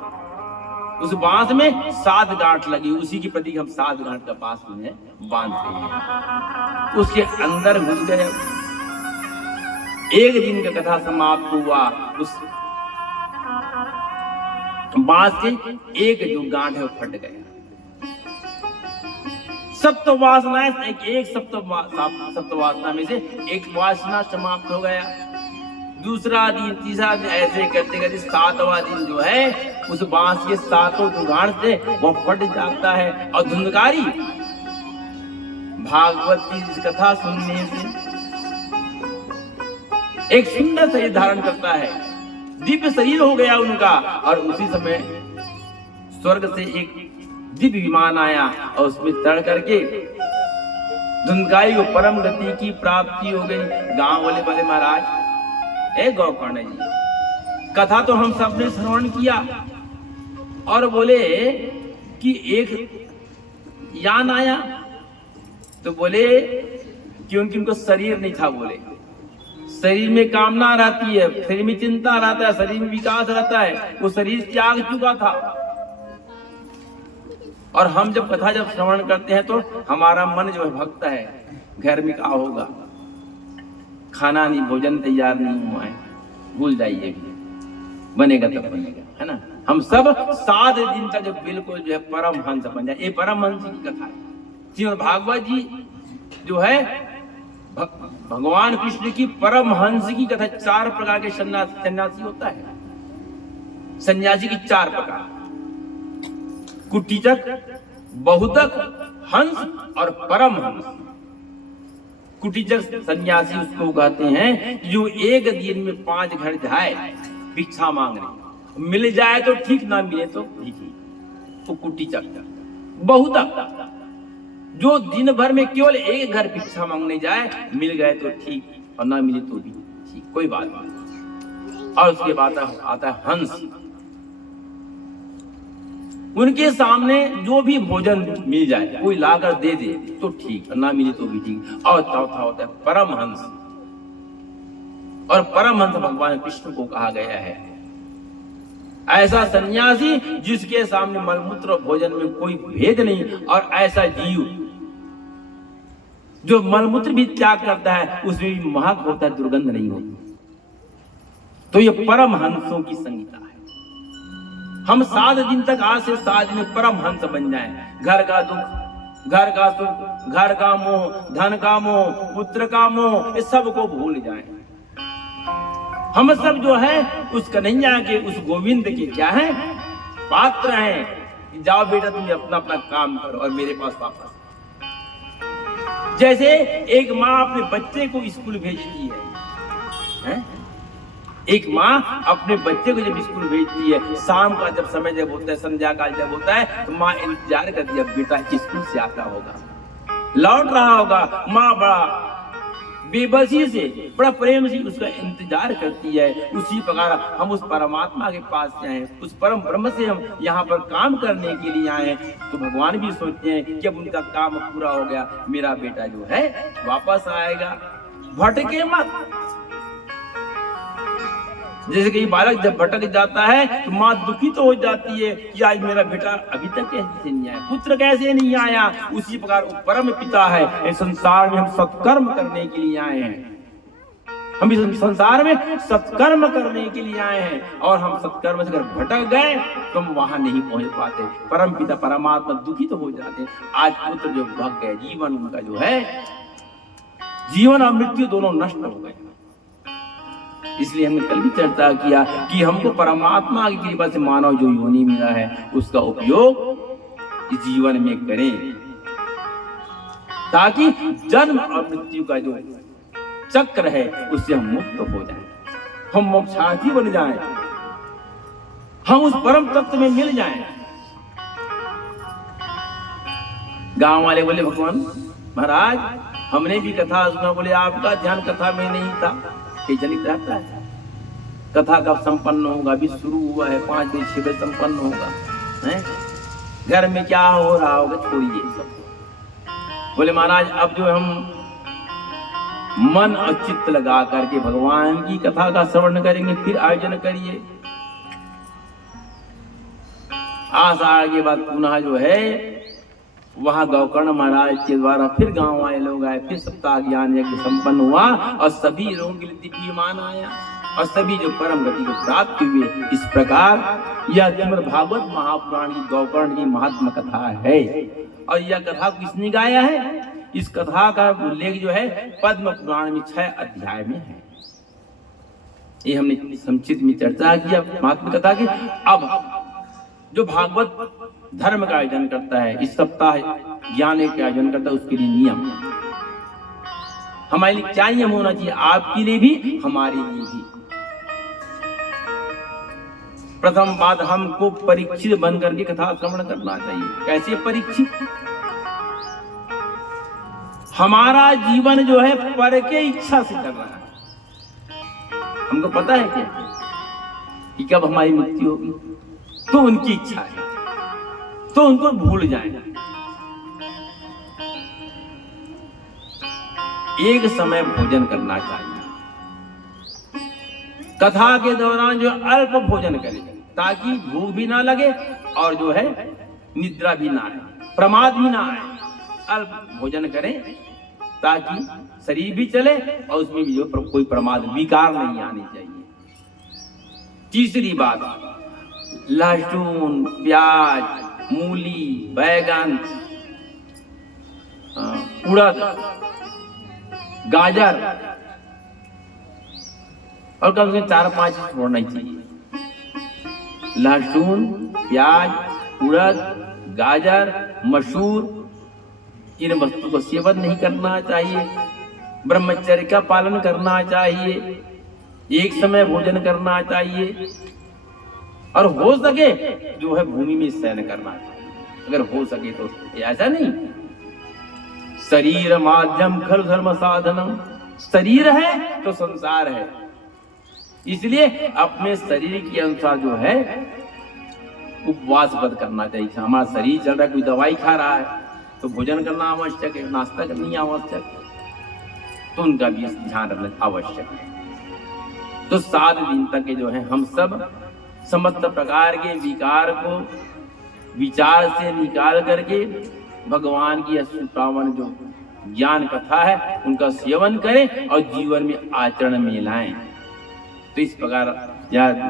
उस बांस में 7 गांठ लगी, उसी की प्रतीक हम 7 गांठ का बांस में बांधते हैं। उसके अंदर घुस गए। एक दिन का कथा समाप्त हुआ, उस बांस के एक जो गांठ है वो फट गया। सप्तवासनाएं, एक सप्तवासना में से एक वासना समाप्त हो गया। दूसरा दिन, तीसरा दिन, ऐसे करते करते 7वां दिन जो है उस बांस के 7 जो गांठ थे वो फट जाता है, और धुंधकारी भागवत की इस कथा सुनने से एक सुंदर शरीर धारण करता है, दिव्य शरीर हो गया उनका। और उसी समय स्वर्ग से एक दिव्य विमान आया और उसमें चढ़ करके धुंधकारी को परम गति की प्राप्ति हो गई। गांव वाले बोले महाराज, ए गौकर्ण जी, कथा तो हम सबने श्रवण किया, और बोले कि एक यान आया, तो बोले क्योंकि उनको शरीर नहीं था, बोले शरीर में कामना रहती है, शरीर में चिंता रहता है, शरीर में विकास रहता है, वो शरीर त्याग चुका था। और हम जब कथा जब श्रवण करते हैं तो हमारा मन जो है भगता है, घर में क्या होगा, खाना नहीं, भोजन तैयार नहीं हुआ है, भूल जाइए, बनेगा तब बनेगा, है ना। हम सब 7 दिन तक बिल्कुल जो है परमहंस बन जाए। ये परमहंस की कथा है। श्रीमद् भागवत जी जो है भगवान कृष्ण की परमहंस की कथा। 4 प्रकार के सन्यासी होता है। सन्यासी की 4 प्रकार, कुटीचक, बहुतक, हंस और परमहंस। कुटीचक सन्यासी उसको कहते हैं जो एक दिन में 5 घर जाए भिक्षा मांगने, मिल जाए तो ठीक, ना मिले तो ठीक, वो कुटीचक। बहुतक जो दिन भर में केवल एक घर भिक्षा मांगने जाए, मिल गए तो ठीक और ना मिले तो भी ठीक, कोई बात नहीं। और उसके बाद आता है हंस। उनके सामने जो भी भोजन मिल जाए, कोई लाकर दे दे तो ठीक और ना मिले तो भी ठीक। और चौथा होता है परमहंस। और परमहंस भगवान कृष्ण को कहा गया है ऐसा सन्यासी जिसके सामने मलमूत्र और भोजन में कोई भेद नहीं, और ऐसा जीव जो मलमूत्र भी त्याग करता है, उसमें भी महक होता है, दुर्गंध नहीं होती। तो ये परमहंसों की संगीता है। हम 7 दिन तक, आज से 7 दिन में परमहंस बन जाएं। घर का दुख, घर का सुख, घर का मोह, धन का मोह, पुत्र का मोह, ये सबको भूल जाएं। हम सब जो है उस कन्हैया के, उस गोविंद के क्या है, पात्र हैं। जाओ बेटा तुम अपना अपना काम करो और मेरे पास वापस। जैसे एक माँ अपने बच्चे को स्कूल भेजती है? एक माँ अपने बच्चे को जब स्कूल भेजती है, शाम का जब समय जब होता है, संध्या काल जब होता है, तो माँ इंतजार करती है, बेटा स्कूल से आता होगा, लौट रहा होगा। माँ बड़ा बेबसी से, बड़ा प्रेम से उसका इंतजार करती है। उसी प्रकार हम उस परमात्मा के पास जाएं, उस परम ब्रह्म से हम यहाँ पर काम करने के लिए आए हैं। तो भगवान भी सोचते हैं कि अब उनका काम पूरा हो गया, मेरा बेटा जो है वापस आएगा, भटके मत। जैसे कि बालक जब भटक जाता है तो माँ दुखी तो हो जाती है कि आज मेरा बेटा अभी तक कैसे नहीं आया, पुत्र कैसे नहीं आया। उसी प्रकार वो परम पिता है। इस संसार में हम सत्कर्म करने के लिए आए हैं। हम इस संसार में सत्कर्म करने के लिए आए हैं, और हम सत्कर्म से अगर भटक गए तो हम वहां नहीं पहुंच पाते। परम पिता परमात्मा दुखी तो हो जाते हैं। आज पुत्र जो भग गए, जीवन उनका जो है, जीवन और मृत्यु दोनों नष्ट हो गए। इसलिए हमने कल भी चर्चा किया कि हमको परमात्मा की कृपा से मानव जो योनि मिला है, उसका उपयोग इस जीवन में करें, ताकि जन्म और मृत्यु का जो चक्र है उससे हम मुक्त हो जाएं, हम मोक्षार्थी बन जाएं, हम उस परम तत्व में मिल जाएं। गांव वाले बोले, भगवान महाराज हमने भी कथा सुना, बोले आपका ध्यान कथा में नहीं था। जनित रहता है कथा कब संपन्न होगा, अभी शुरू हुआ है, 5 बजे 6 बजे संपन्न होगा, है? घर में क्या हो रहा होगा छोड़िए सब। बोले महाराज अब जो हम मन और चित्त लगा करके भगवान की कथा का श्रवण करेंगे, फिर आयोजन करिए। आषाढ़ के बाद पुनः जो है वहां गौकर्ण महाराज के द्वारा फिर गांव वाले लोग आए, फिर सप्ताह ज्ञान यज्ञ संपन्न हुआ, और सभी लोगों के लिए दिव्यमान आया, और सभी जो परम गति को प्राप्त हुए। इस प्रकार यह श्रीमद् भागवत महापुराण की गौकर्ण की महात्मा कथा है। और यह कथा किसने गाया है? इस कथा का उल्लेख जो है पद्म पुराण में 6 अध्याय में है। ये हमने संक्षिप्त में चर्चा किया महात्मा कथा की। अब जो भागवत धर्म का आयोजन करता है, इस सप्ताह ज्ञान का आयोजन करता है, उसके लिए नियम, हमारे लिए क्या नियम होना चाहिए, आपके लिए भी हमारे लिए भी। प्रथम बात, हमको परीक्षित बन करके कथा श्रवण करना चाहिए। कैसे परीक्षित? हमारा जीवन जो है पर के इच्छा से कर रहा है। हमको पता है क्या कि कब हमारी मृत्यु होगी, तो उनकी इच्छा है, तो उनको भूल जाए। एक समय भोजन करना चाहिए। कथा के दौरान जो अल्प भोजन करें ताकि भूख भी ना लगे और जो है निद्रा भी ना आए, प्रमाद भी ना आए। अल्प भोजन करें ताकि शरीर भी चले और उसमें भी जो कोई प्रमाद विकार नहीं आनी चाहिए। तीसरी बात, लहसुन, प्याज, मूली, बैगन, उड़द, गाजर और कम से कम 4-5 छोड़ना ही चाहिए। लहसुन, प्याज, उड़द, गाजर, मसूर, इन वस्तु को सेवन नहीं करना चाहिए। ब्रह्मचर्य का पालन करना चाहिए। एक समय भोजन करना चाहिए और हो सके जो है भूमि में शयन करना चाहिए। अगर हो सके तो, ऐसा नहीं शरीर माध्यम खल धर्म साधनम, शरीर है तो संसार है, इसलिए अपने शरीर के अनुसार जो है उपवास व्रत करना चाहिए। हमारा शरीर चल रहा है, कोई दवाई खा रहा है तो भोजन करना आवश्यक है, नाश्ता करनी आवश्यक है, तो उनका भी ध्यान रखना आवश्यक है। तो 7 दिन तक जो है हम सब समस्त प्रकार के विकार को विचार से निकाल करके भगवान की 58 जो ज्ञान कथा है उनका सेवन करें और जीवन में आचरण में लाएं। तो इस प्रकार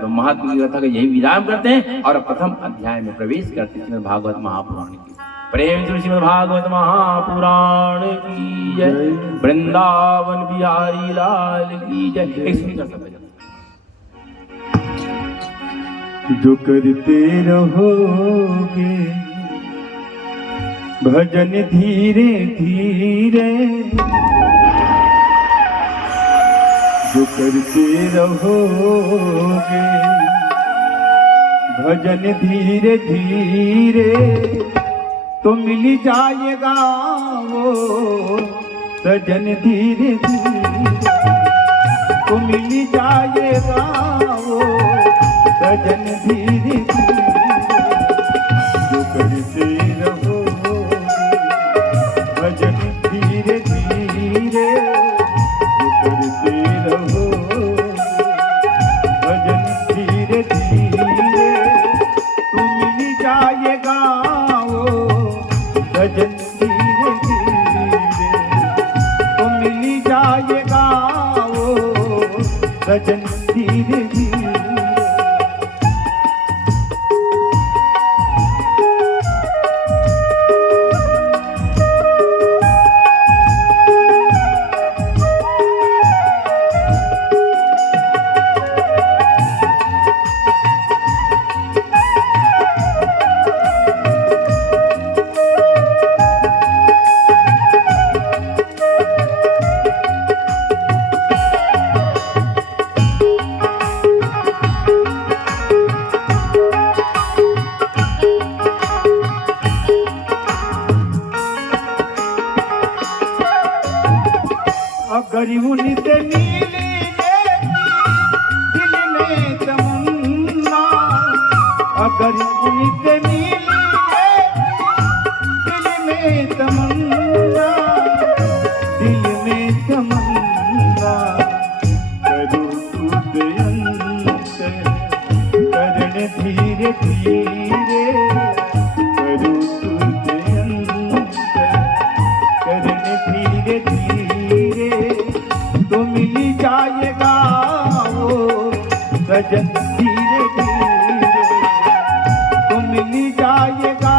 महात्मा की कथा का यही विराम करते हैं और प्रथम अध्याय में प्रवेश करते हैं भागवत महापुराण की। प्रेम से श्रीमद् भागवत महापुराण की जय, वृंदावन बिहारी लाल की जय। एक सुनी कर सकते जो करते रहोगे भजन धीरे धीरे, जो करते रहोगे भजन धीरे धीरे, तो मिल जाएगा वो सजन धीरे धीरे, तो मिल जाएगा वो सजन धीरे धीरे। जो करते रहोगे भजन धीरे धीरे, जो करते रहोगे भजन धीरे धीरे, तो मिल जाएगा भजन धीरे धीरे, तो मिल जाएगा वो भजन धीरे धीरे। गरीब नित नीली दिल में तमन्ना, गरीब नित नीली दिल में तमन्ना, दिल में तमन्ना, करूँ तुझ अंत करण धीरे धीरे, करूँ तुझ अंत करण धीरे धीरे, तो मिल जाएगा वो सजन धीरे धीरे, तो मिल जाएगा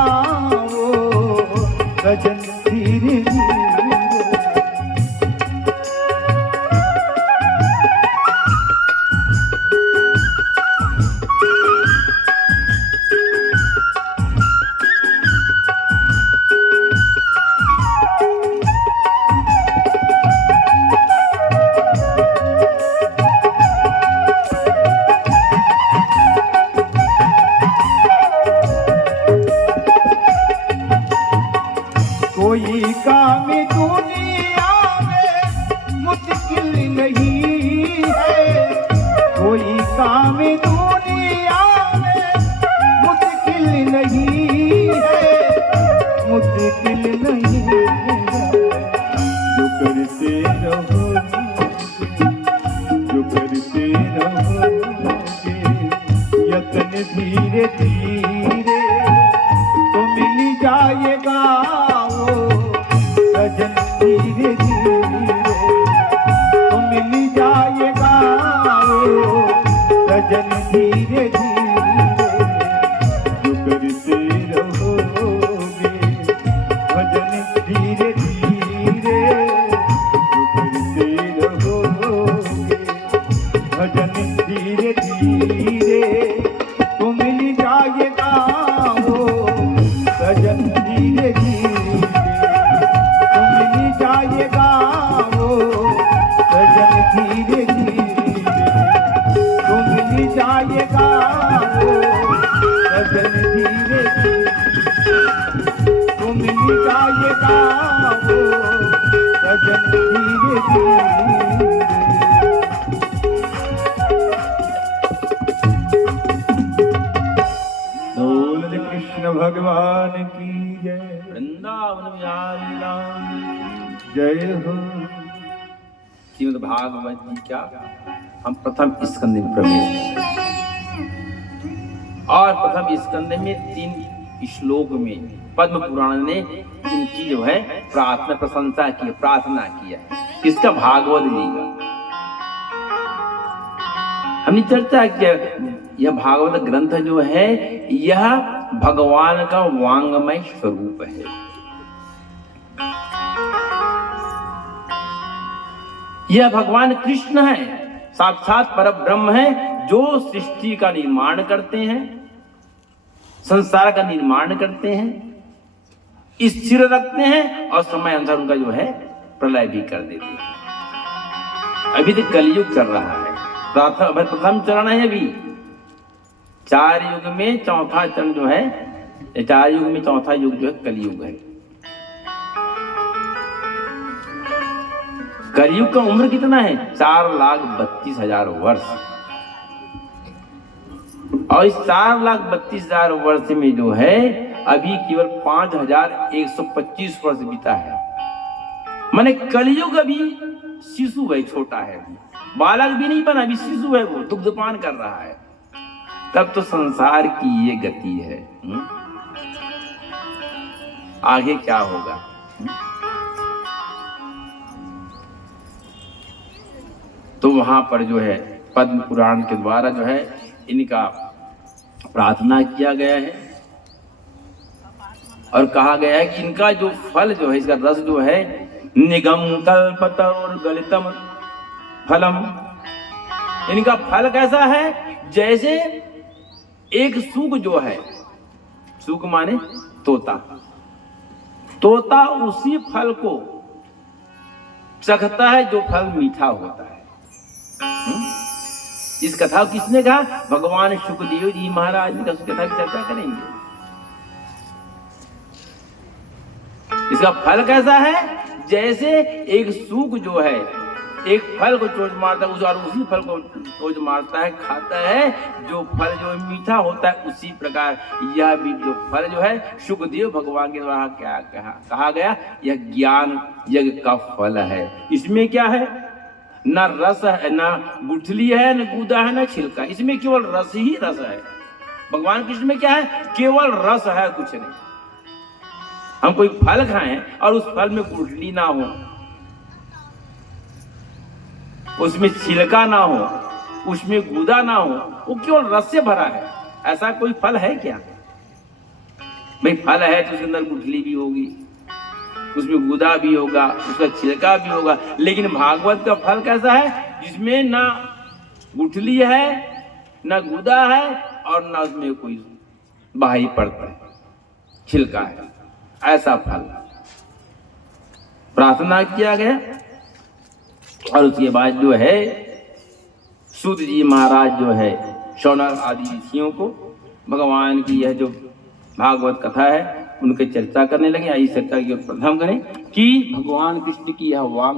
वो सजन धीरे धीरे। कोई काम दुनिया में मुश्किल नहीं है, कोई काम दुनिया में रहोगे यतन धीरे धीरे तो मिल जाएगा वो सजन धीरे धीरे तो मिल जाएगा वो सजन धीरे धीरे जो करते रहोगे भजन धीरे धीरे जो करते रहोगे भजन धीरे धीरे तो मिल जाएगा वो सजन धीरे धीरे तो मिल जाएगा वो सजन धीरे धीरे तो मिल जाएगा वो सजन धीरे धीरे तो मिल जाएगा वो सजन धीरे धीरे। बोल कृष्ण भगवान की जय वृंदावन बिहारी लाल जय हो। श्रीमद् भागवत जी का हम प्रथम स्कंद में प्रवेश करें और प्रथम स्कंद में 3 श्लोक में पद्म पुराण ने इनकी जो है प्रार्थना प्रशंसा की प्रार्थना किया है। इसका भागवत जी का हमने चर्चा किया। यह भागवत ग्रंथ जो है यह भगवान का वांगमय स्वरूप है। यह भगवान कृष्ण है, साक्षात परब्रह्म है, जो सृष्टि का निर्माण करते हैं, संसार का निर्माण करते हैं, स्थिर रखते हैं और समय अनुसार उनका जो है प्रलय भी कर देते हैं। अभी तो कलयुग चल रहा है, प्रथम चरण है। अभी 4 युग में चौथा चरण जो है, 4 युग में चौथा युग जो है कलयुग है। कलयुग का उम्र कितना है? 4,32,000 वर्ष। और इस 4,32,000 वर्ष में जो है अभी केवल 5,125 वर्ष बीता है। माने कलयुग अभी शिशु है, छोटा है, बालक भी नहीं बना, अभी शिशु है, वो दुग्धपान कर रहा है। तब तो संसार की ये गति है। आगे क्या होगा? तो वहां पर जो है पद्म पुराण के द्वारा जो है इनका प्रार्थना किया गया है और कहा गया है कि इनका जो फल जो है, इसका रस जो है, निगम कल्पतरुर गलितम फलम। इनका फल कैसा है? जैसे एक सूग जो है, सूग माने तोता, तोता उसी फल को चखता है जो फल मीठा होता है। इस कथा को किसने कहा? भगवान सुखदेव जी महाराज ने कथा की चर्चा करेंगे। इसका फल कैसा है? जैसे एक सूग जो है एक फल को चोट मारता है, उसी फल को चोट मारता है, खाता है, जो फल जो मीठा होता है, उसी प्रकार यह भी जो फल जो है सुखदेव भगवान के द्वारा क्या कहा गया, यह ज्ञान यज्ञ का फल है। इसमें क्या है? ना रस है, ना गुठली है, न गूदा है, न छिलका, इसमें केवल रस ही रस है। भगवान कृष्ण में क्या है? केवल रस है, कुछ नहीं। हम कोई फल खाएं और उस फल में गुठली ना हो, उसमें छिलका ना हो, उसमें गूदा ना हो, वो केवल रस से भरा है। ऐसा कोई फल है क्या? भाई फल है तो उसके अंदर गुठली भी होगी, उसमें गूदा भी होगा, उसका छिलका भी होगा, लेकिन भागवत का फल कैसा है? जिसमें ना गुठली है, ना गूदा है और ना उसमें कोई बाहरी परत है, छिलका है। ऐसा फल प्रार्थना किया गया। और उसके बाद जो है सूत जी महाराज जो है शौनक आदि ऋषियों को भगवान की यह जो भागवत कथा है उनके चर्चा करने लगे। आई चर्चा की प्रथम करें कि भगवान कृष्ण की यह वांग